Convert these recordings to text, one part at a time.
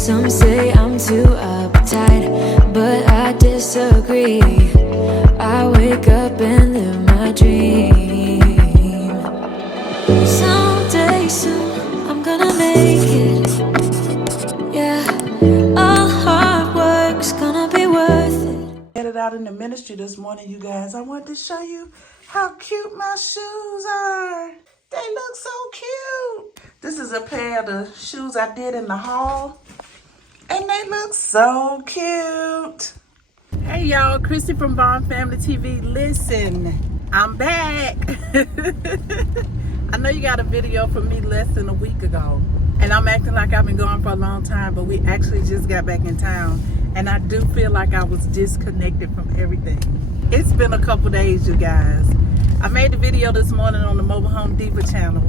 Some say I'm too uptight, but I disagree. I wake up and live my dream. Someday soon I'm gonna make it. Yeah, all hard work's gonna be worth it. Headed out in the ministry this morning, you guys. I wanted to show you how cute my shoes are. They look so cute. This is a pair of the shoes I did in the haul, and they look so cute. Hey y'all, Christie from Vaughn Family TV. Listen, I'm back. I know you got a video from me less than a week ago, and I'm acting like I've been gone for a long time, but we actually just got back in town, and I do feel like I was disconnected from everything. It's been a couple days, you guys. I made the video this morning on the Mobile Home Diva channel.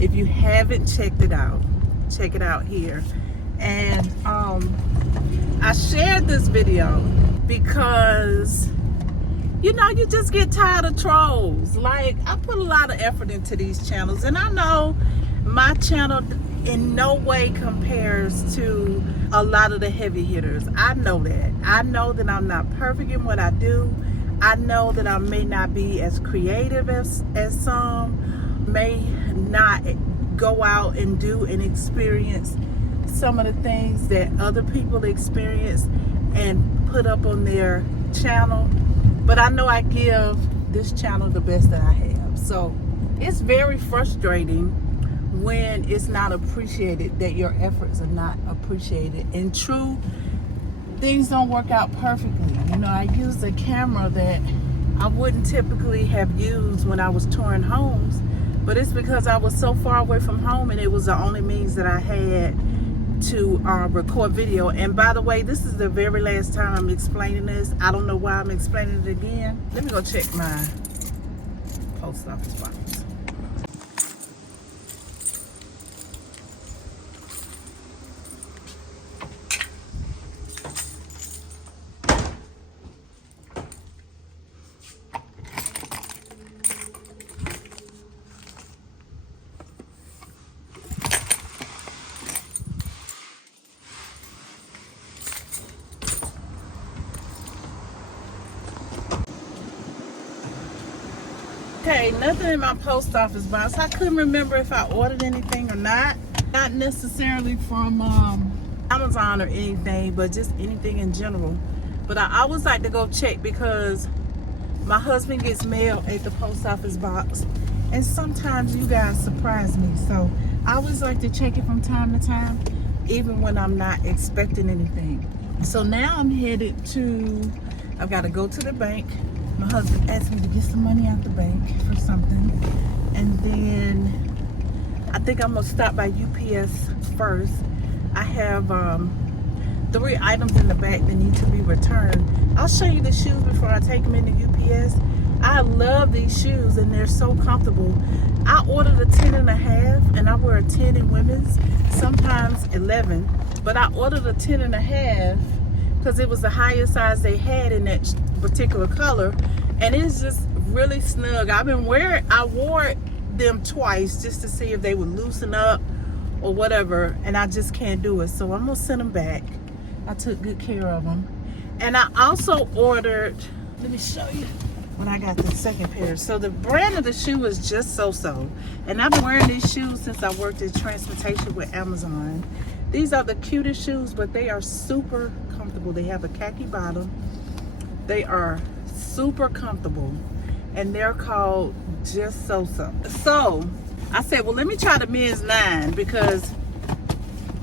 If you haven't checked it out, check it out here. And I shared this video because, you know, you just get tired of trolls. Like, I put a lot of effort into these channels, and I know my channel in no way compares to a lot of the heavy hitters. I know that. I know that I'm not perfect in what I do. I know that I may not be as creative as some, may not go out and do and experience some of the things that other people experience and put up on their channel. But I know I give this channel the best that I have. So it's very frustrating when it's not appreciated, that your efforts are not appreciated. And true, things don't work out perfectly. You know, I used a camera that I wouldn't typically have used when I was touring homes, but it's because I was so far away from home and it was the only means that I had to record video. And by the way, this is the very last time I'm explaining this. I don't know why I'm explaining it again. Let me go check my post office box. Okay, nothing in my post office box. I couldn't remember if I ordered anything or not. Not necessarily from Amazon or anything, but just anything in general. But I always like to go check because my husband gets mail at the post office box, and sometimes you guys surprise me. So I always like to check it from time to time, even when I'm not expecting anything. So now I'm headed to, I've got to go to the bank. My husband asked me to get some money out the bank for something. And then I think I'm gonna stop by UPS first. I have 3 items in the back that need to be returned. I'll show you the shoes before I take them into UPS. I love these shoes and they're so comfortable. I ordered a 10.5 and I wear a 10 in women's, sometimes 11. But I ordered a 10.5 because it was the highest size they had in that particular color, and it's just really snug. I wore them twice just to see if they would loosen up or whatever, and I just can't do it. So I'm gonna send them back. I took good care of them. And I also ordered, let me show you when I got the second pair. So the brand of the shoe is Just So. And I've been wearing these shoes since I worked in transportation with Amazon. These are the cutest shoes, but they are super comfortable. They have a khaki bottom. They are super comfortable, and they're called Just So. So I said, well, let me try the men's 9 because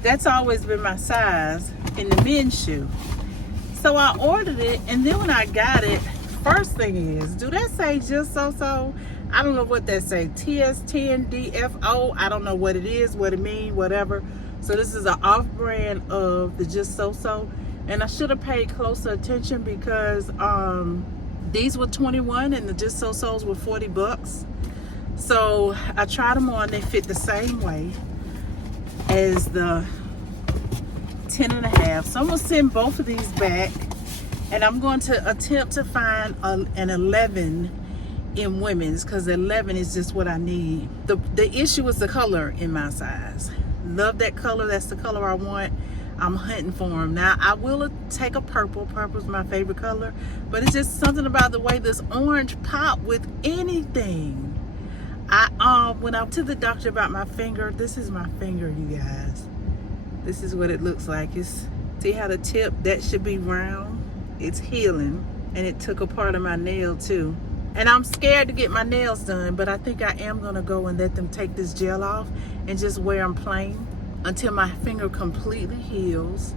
that's always been my size in the men's shoe. So I ordered it, and then when I got it, first thing is, do that say Just So? I don't know what that say. TS10DFO. I don't know what it is, what it means, whatever. So this is an off-brand of the Just So. And I should have paid closer attention because these were 21 and the Just So-Sos were 40 bucks. So I tried them on. They fit the same way as the 10.5. So I'm going to send both of these back. And I'm going to attempt to find an 11 in women's because 11 is just what I need. The issue is the color in my size. Love that color. That's the color I want. I'm hunting for them. Now, I will take a purple. Purple's my favorite color. But it's just something about the way this orange pop with anything. I went out to the doctor about my finger. This is my finger, you guys. This is what it looks like. See how the tip, that should be round? It's healing. And it took a part of my nail too. And I'm scared to get my nails done, but I think I am gonna go and let them take this gel off and just wear them plain until my finger completely heals.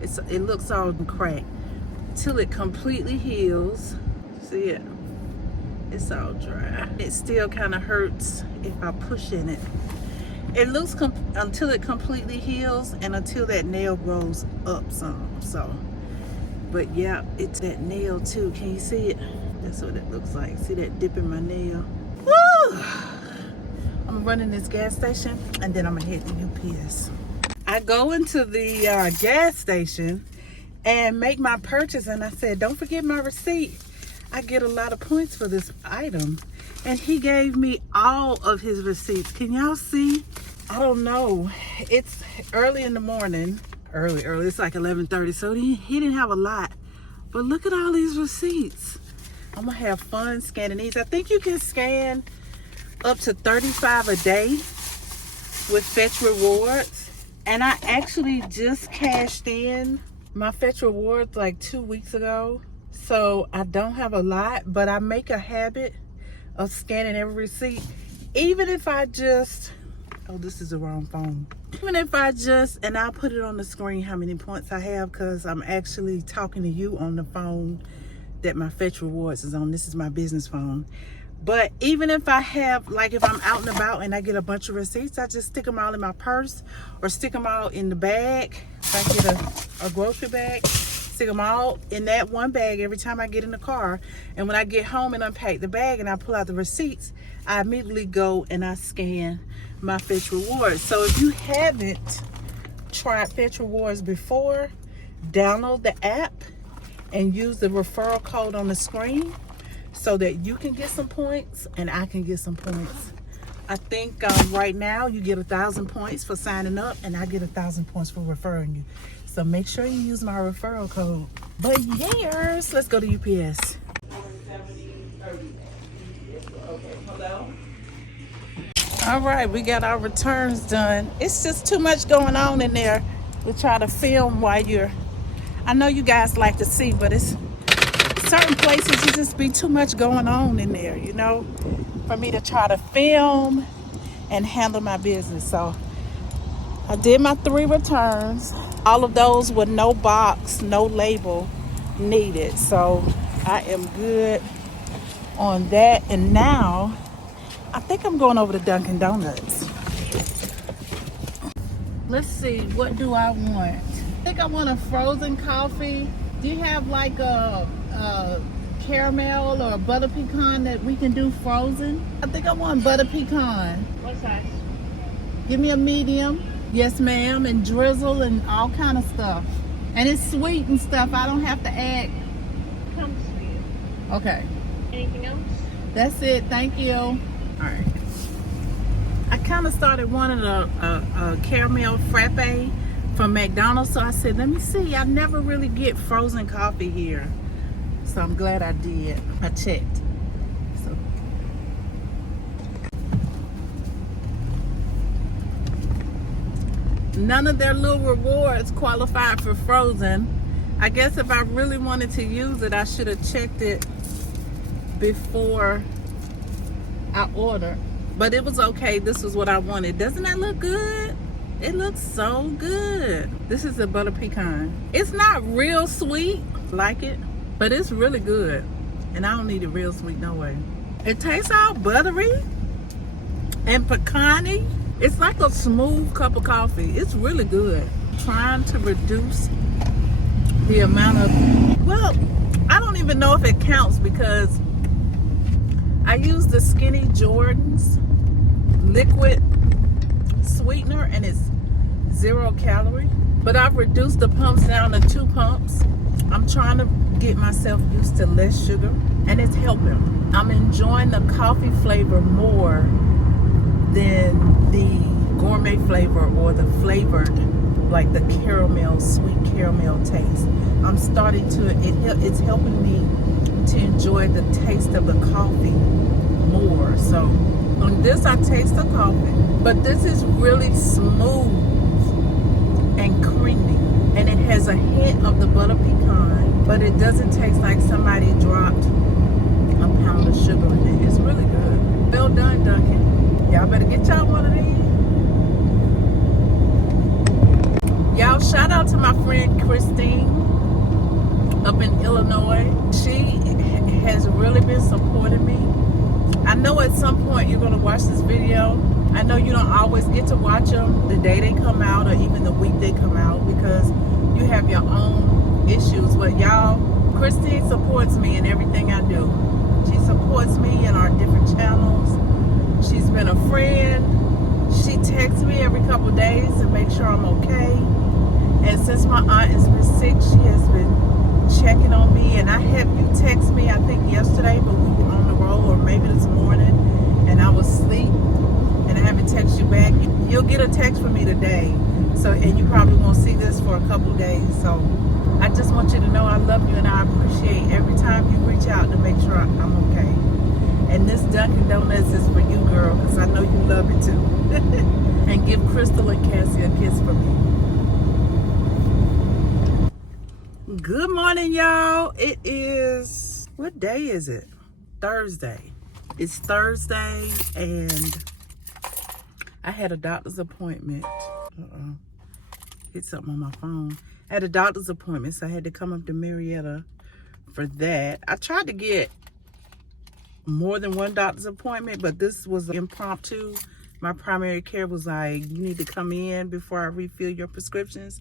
It looks all cracked. Till it completely heals. See it? It's all dry. It still kind of hurts if I push in it. It looks until it completely heals and until that nail grows up some. So, but yeah, it's that nail too. Can you see it? That's what it looks like. See that dip in my nail? Woo! I'm running this gas station and then I'm gonna head to UPS. I go into the gas station and make my purchase, and I said, don't forget my receipt. I get a lot of points for this item. And he gave me all of his receipts. Can y'all see? I don't know. It's early in the morning. Early. It's like 11:30. So he didn't have a lot. But look at all these receipts. I'm gonna have fun scanning these. I think you can scan up to 35 a day with Fetch Rewards. And I actually just cashed in my Fetch Rewards like 2 weeks ago. So I don't have a lot, but I make a habit of scanning every receipt. Even if I just, oh, this is the wrong phone. Even if I just, and I'll put it on the screen how many points I have, because I'm actually talking to you on the phone that my Fetch Rewards is on. This is my business phone. But even if I have, like if I'm out and about and I get a bunch of receipts, I just stick them all in my purse or stick them all in the bag. If I get a grocery bag, stick them all in that one bag every time I get in the car. And when I get home and unpack the bag and I pull out the receipts, I immediately go and I scan my Fetch Rewards. So if you haven't tried Fetch Rewards before, download the app and use the referral code on the screen so that you can get some points and I can get some points. I think right now you get 1,000 points for signing up and I get 1,000 points for referring you. So make sure you use my referral code. But yes, let's go to UPS. Okay, hello. All right, we got our returns done. It's just too much going on in there to try to film while you're, I know you guys like to see, but it's certain places it just be too much going on in there, you know, for me to try to film and handle my business. So I did my 3 returns. All of those with no box, no label needed. So I am good on that. And now I think I'm going over to Dunkin' Donuts. Let's see, what do I want? I think I want a frozen coffee. Do you have like a caramel or a butter pecan that we can do frozen? I think I want butter pecan. What size? Give me a medium. Yes, ma'am. And drizzle and all kind of stuff. And it's sweet and stuff. I don't have to add. Comes for you. Okay. Anything else? That's it. Thank you. All right. I kind of started wanting a caramel frappe from McDonald's. So I said, let me see. I never really get frozen coffee here. So I'm glad I did. I checked. So none of their little rewards qualified for frozen. I guess if I really wanted to use it, I should have checked it before I ordered. But it was okay. This was what I wanted. Doesn't that look good? It looks so good. This is a butter pecan. It's not real sweet, like it, but it's really good. And I don't need it real sweet, no way. It tastes all buttery and pecan-y. It's like a smooth cup of coffee. It's really good. Trying to reduce the amount of, well, I don't even know if it counts because I use the Skinny Jordan's liquid sweetener and it's 0 calorie. But I've reduced the pumps down to 2 pumps. I'm trying to get myself used to less sugar and it's helping. I'm enjoying the coffee flavor more than the gourmet flavor or the flavored like the caramel, sweet caramel taste. I'm starting to, it's helping me to enjoy the taste of the coffee more. So on this, I taste the coffee, but this is really smooth and creamy. And it has a hint of the butter pecan, but it doesn't taste like somebody dropped a pound of sugar in it. It's really good. Well done, Dunkin. Y'all better get y'all one of these. Y'all, shout out to my friend Christine up in Illinois. She has really been supporting me. I know at some point you're going to watch this video. I know you don't always get to watch them the day they come out or even the week they come out because you have your own issues. But y'all, Christine supports me in everything I do. She supports me in our different channels. She's been a friend. She texts me every couple of days to make sure I'm okay. And since my aunt has been sick, she has been checking on me. And I had you text me, I think yesterday, but we were on the road, or maybe this morning, and I was asleep. And I haven't texted you back. You'll get a text from me today. So, and you probably won't see this for a couple of days. So I just want you to know I love you and I appreciate every time you reach out to make sure I'm okay. And this Dunkin' Donuts is for you, girl, because I know you love it too. And give Crystal and Cassie a kiss for me. Good morning, y'all. It is, what day is it? Thursday. It's Thursday and I had a doctor's appointment. Hit something on my phone. I had a doctor's appointment, so I had to come up to Marietta for that. I tried to get more than one doctor's appointment, but this was impromptu. My primary care was like, you need to come in before I refill your prescriptions.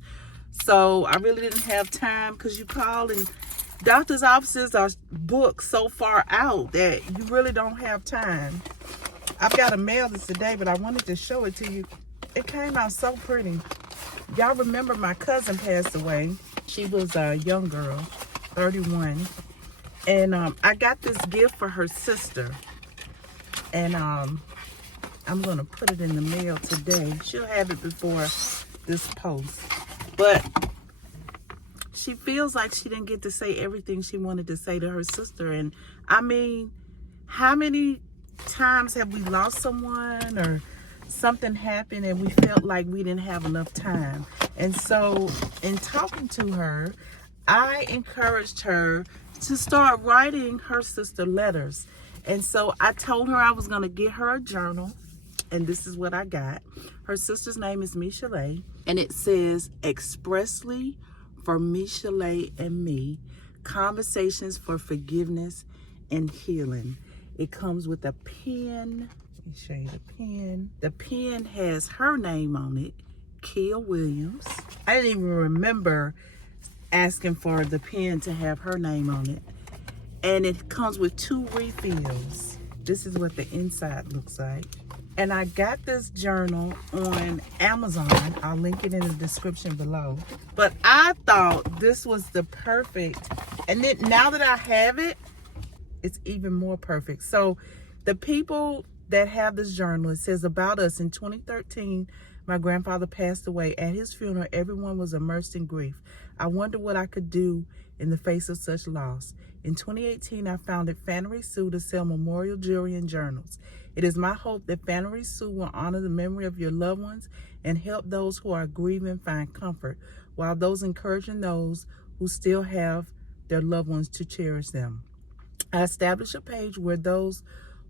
So I really didn't have time because you call and doctor's offices are booked so far out that you really don't have time. I've got to mail this today, but I wanted to show it to you. It came out so pretty. Y'all remember my cousin passed away. She was a young girl, 31. And I got this gift for her sister. And I'm going to put it in the mail today. She'll have it before this post. But she feels like she didn't get to say everything she wanted to say to her sister. And I mean, how many times have we lost someone or something happened and we felt like we didn't have enough time? And so in talking to her, I encouraged her to start writing her sister letters. And so I told her I was going to get her a journal, and this is what I got. Her sister's name is Michelet, and it says, expressly for Michelet and me, conversations for forgiveness and healing. It comes with a pen. Let me show you the pen. The pen has her name on it, Kia Williams. I didn't even remember asking for the pen to have her name on it. And it comes with 2 refills. This is what the inside looks like. And I got this journal on Amazon. I'll link it in the description below. But I thought this was the perfect. And then now that I have it, it's even more perfect. So the people that have this journal, it says about us in 2013, my grandfather passed away. At his funeral, everyone was immersed in grief. I wondered what I could do in the face of such loss. In 2018, I founded Fannery Sue to sell memorial jewelry and journals. It is my hope that Fannery Sue will honor the memory of your loved ones and help those who are grieving find comfort, while those encouraging those who still have their loved ones to cherish them. I established a page where those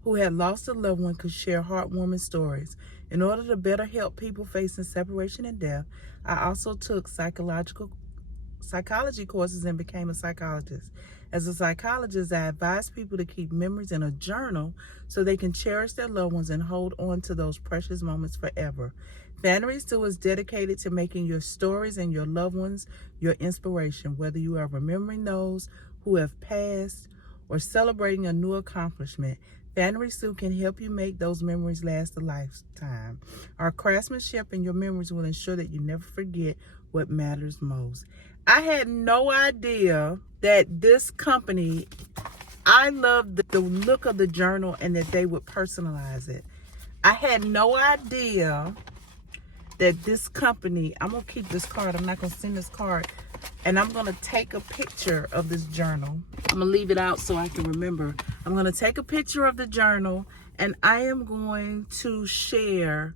who had lost a loved one could share heartwarming stories. In order to better help people facing separation and death, I also took psychology courses and became a psychologist. As a psychologist, I advise people to keep memories in a journal so they can cherish their loved ones and hold on to those precious moments forever. Fannery Sue is dedicated to making your stories and your loved ones your inspiration, whether you are remembering those who have passed or celebrating a new accomplishment. Fannery Sue can help you make those memories last a lifetime. Our craftsmanship and your memories will ensure that you never forget what matters most. I had no idea that this company, I love the look of the journal and that they would personalize it. I had no idea that this company, I'm gonna keep this card, I'm not gonna send this card, and I'm gonna take a picture of this journal. I'm gonna leave it out so I can remember. I'm gonna take a picture of the journal, and I am going to share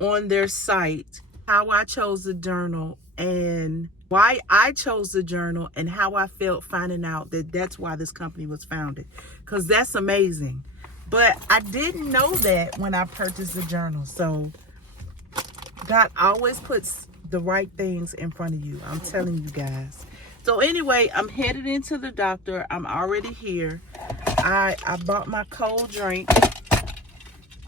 on their site how I chose the journal and why I chose the journal and how I felt finding out that that's why this company was founded, because that's amazing. But I didn't know that when I purchased the journal. So God always puts the right things in front of you. I'm telling you guys. So anyway, I'm headed into the doctor. I'm already here. I bought my cold drink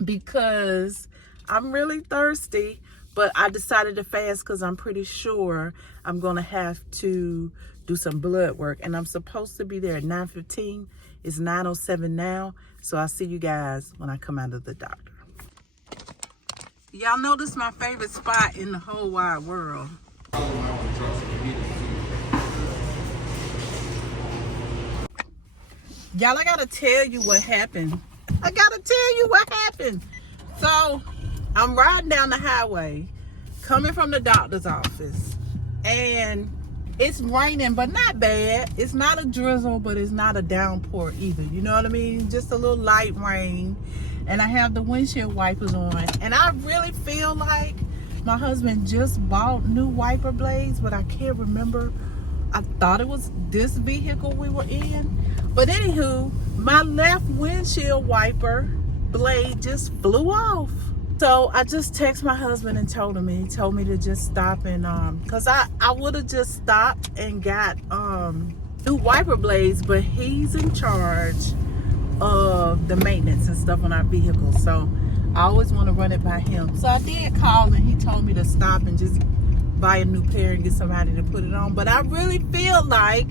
because I'm really thirsty, but I decided to fast because I'm pretty sure I'm going to have to do some blood work, and I'm supposed to be there at 9:15. It's 9:07 now, so I'll see you guys when I come out of the doctor. Y'all know this is my favorite spot in the whole wide world. Y'all, I gotta tell you what happened. So I'm riding down the highway coming from the doctor's office, and it's raining, but not bad. It's not a drizzle, but it's not a downpour either. You know what I mean? Just a little light rain. And I have the windshield wipers on, and I really feel like my husband just bought new wiper blades, but I can't remember. I thought it was this vehicle we were in, but anywho, my left windshield wiper blade just flew off. So I just texted my husband and told me to just stop, and because I would have just stopped and got new wiper blades, but he's in charge of the maintenance and stuff on our vehicles, so I always want to run it by him. So I did call, and he told me to stop and just buy a new pair and get somebody to put it on. But I really feel like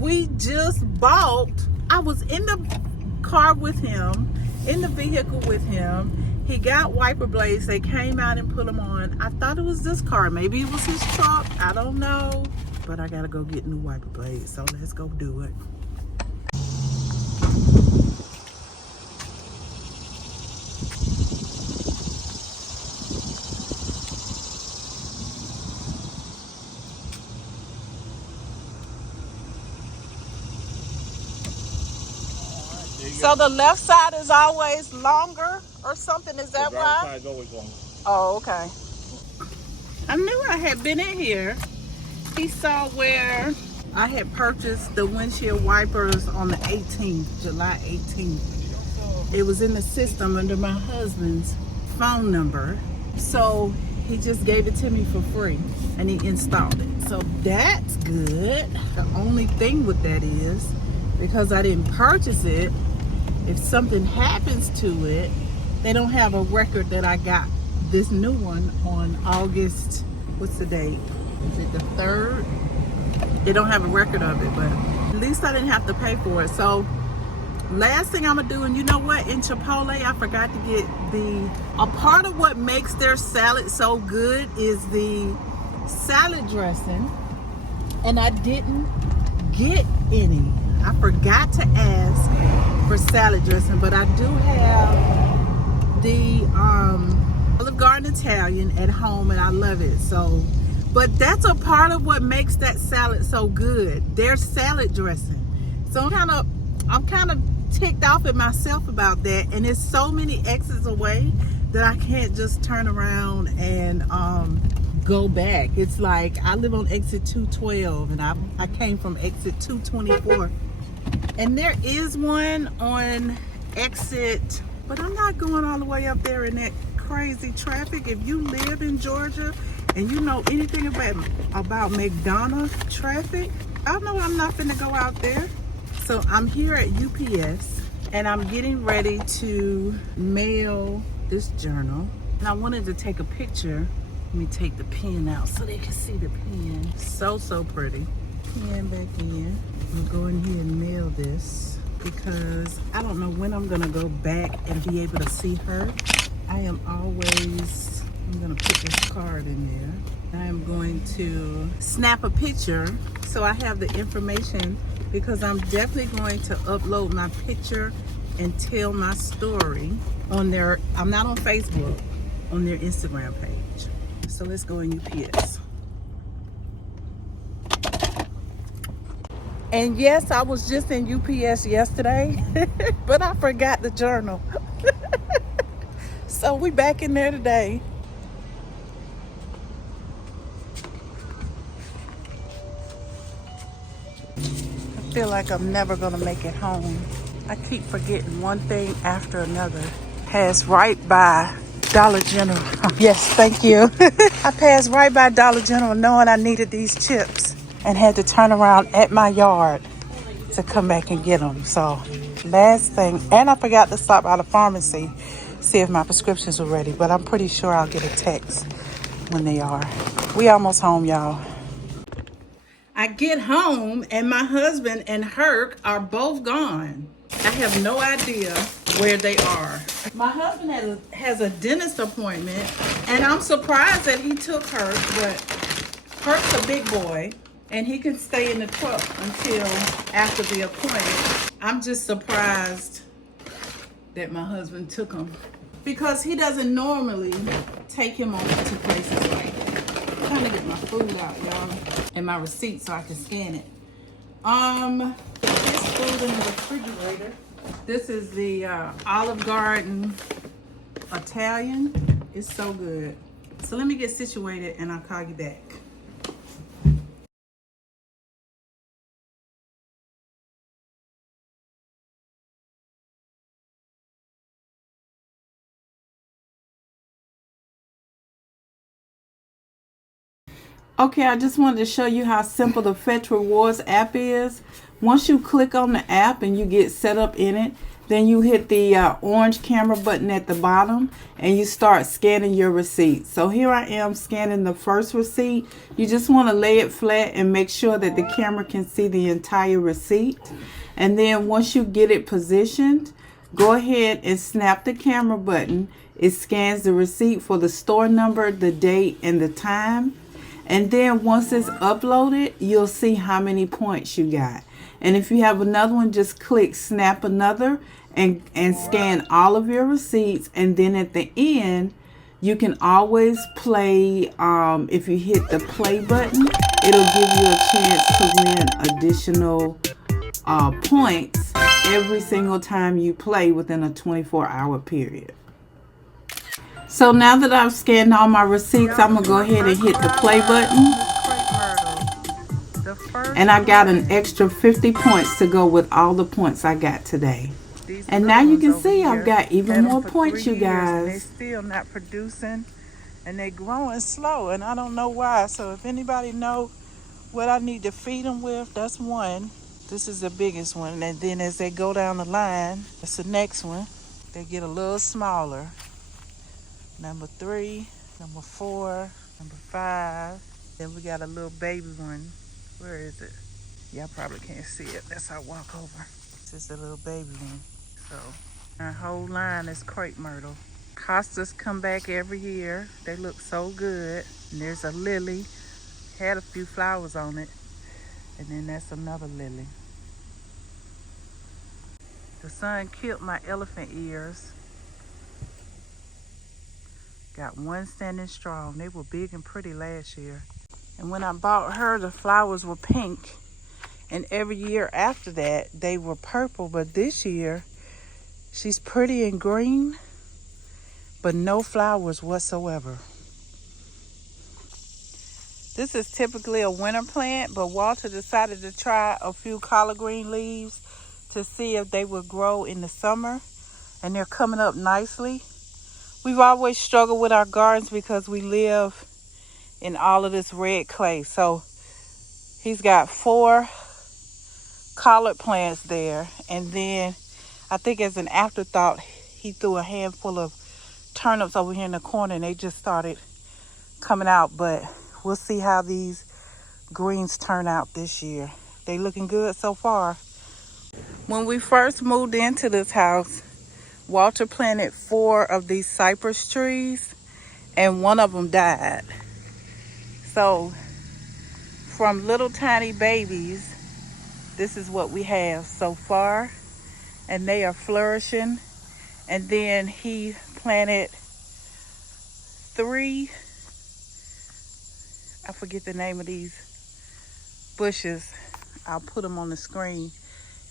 we just bought, I was in the car with him, in the vehicle with him. He got wiper blades. They came out and put them on. I thought it was this car. Maybe it was his truck. I don't know. But I gotta go get new wiper blades, so let's go do it. So the left side is always longer or something, is that why? The side is always longer. Oh, okay. I knew I had been in here. He saw where I had purchased the windshield wipers on the 18th, July 18th. It was in the system under my husband's phone number. So he just gave it to me for free, and he installed it. So that's good. The only thing with that is, because I didn't purchase it, if something happens to it, they don't have a record that I got this new one on August, what's the date? Is it the 3rd? They don't have a record of it, but at least I didn't have to pay for it. So last thing I'm gonna do, and you know what, in Chipotle, I forgot to get a part of what makes their salad so good is the salad dressing, and I didn't get any. I forgot to ask for salad dressing, but I do have the Olive Garden Italian at home, and I love it. So, but that's a part of what makes that salad so good, their salad dressing. So I'm kind of ticked off at myself about that, and it's so many exits away that I can't just turn around and go back. It's like I live on exit 212, and I came from exit 224. And there is one on exit, but I'm not going all the way up there in that crazy traffic. If you live in Georgia and you know anything about McDonough traffic, I know I'm not finna go out there. So I'm here at UPS, and I'm getting ready to mail this journal. And I wanted to take a picture. Let me take the pen out so they can see the pen. So pretty. Pen back in. I'm gonna go in here and mail this because I don't know when I'm gonna go back and be able to see her. I'm gonna put this card in there. I am going to snap a picture so I have the information, because I'm definitely going to upload my picture and tell my story on their, I'm not on Facebook, on their Instagram page. So let's go in UPS. And yes, I was just in UPS yesterday, but I forgot the journal. So we back in there today. I feel like I'm never gonna make it home. I keep forgetting one thing after another. Passed right by Dollar General. Yes, thank you. I passed right by Dollar General knowing I needed these chips and had to turn around at my yard to come back and get them. So last thing, and I forgot to stop by the pharmacy, see if my prescriptions were ready, but I'm pretty sure I'll get a text when they are. We almost home, y'all. I get home and my husband and Herc are both gone. I have no idea where they are. My husband has a dentist appointment, and I'm surprised that he took Herc, but Herc's a big boy, and he can stay in the truck until after the appointment. I'm just surprised that my husband took him because he doesn't normally take him over to places like that. I'm trying to get my food out, y'all, and my receipt so I can scan it. There's food in the refrigerator. This is the Olive Garden Italian. It's so good. So let me get situated and I'll call you back. Okay, I just wanted to show you how simple the Fetch Rewards app is. Once you click on the app and you get set up in it, then you hit the orange camera button at the bottom and you start scanning your receipt. So here I am scanning the first receipt. You just want to lay it flat and make sure that the camera can see the entire receipt. And then once you get it positioned, go ahead and snap the camera button. It scans the receipt for the store number, the date, and the time. And then once it's uploaded, you'll see how many points you got. And if you have another one, just click snap another and scan all of your receipts. And then at the end, you can always play. If you hit the play button, it'll give you a chance to win additional points every single time you play within a 24-hour period. So now that I've scanned all my receipts, I'm going to go ahead and hit the play button. And I got an extra 50 points to go with all the points I got today. And now you can see I've got even more points, you guys. They're still not producing and they're growing slow and I don't know why. So if anybody know what I need to feed them with, that's one. This is the biggest one. And then as they go down the line, that's the next one. They get a little smaller. Number 3, number 4, number 5. Then we got a little baby one. Where is it? Y'all probably can't see it. That's how I walk over. This is the little baby one. So our whole line is crepe myrtle. Costas come back every year. They look so good. And there's a lily. Had a few flowers on it. And then that's another lily. The sun killed my elephant ears. Got one standing strong. They were big and pretty last year. And when I bought her, the flowers were pink. And every year after that, they were purple. But this year, she's pretty and green, but no flowers whatsoever. This is typically a winter plant, but Walter decided to try a few collard green leaves to see if they would grow in the summer. And they're coming up nicely. We've always struggled with our gardens because we live in all of this red clay. So he's got 4 collard plants there. And then I think as an afterthought, he threw a handful of turnips over here in the corner and they just started coming out. But we'll see how these greens turn out this year. They looking good so far. When we first moved into this house, Walter planted 4 of these cypress trees and one of them died. So from little tiny babies, this is what we have so far. And they are flourishing. And then he planted 3 I forget the name of these bushes. I'll put them on the screen.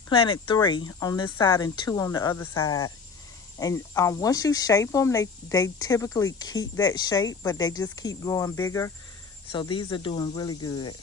Planted 3 on this side and 2 on the other side. And once you shape them, they typically keep that shape, but they just keep growing bigger. So these are doing really good.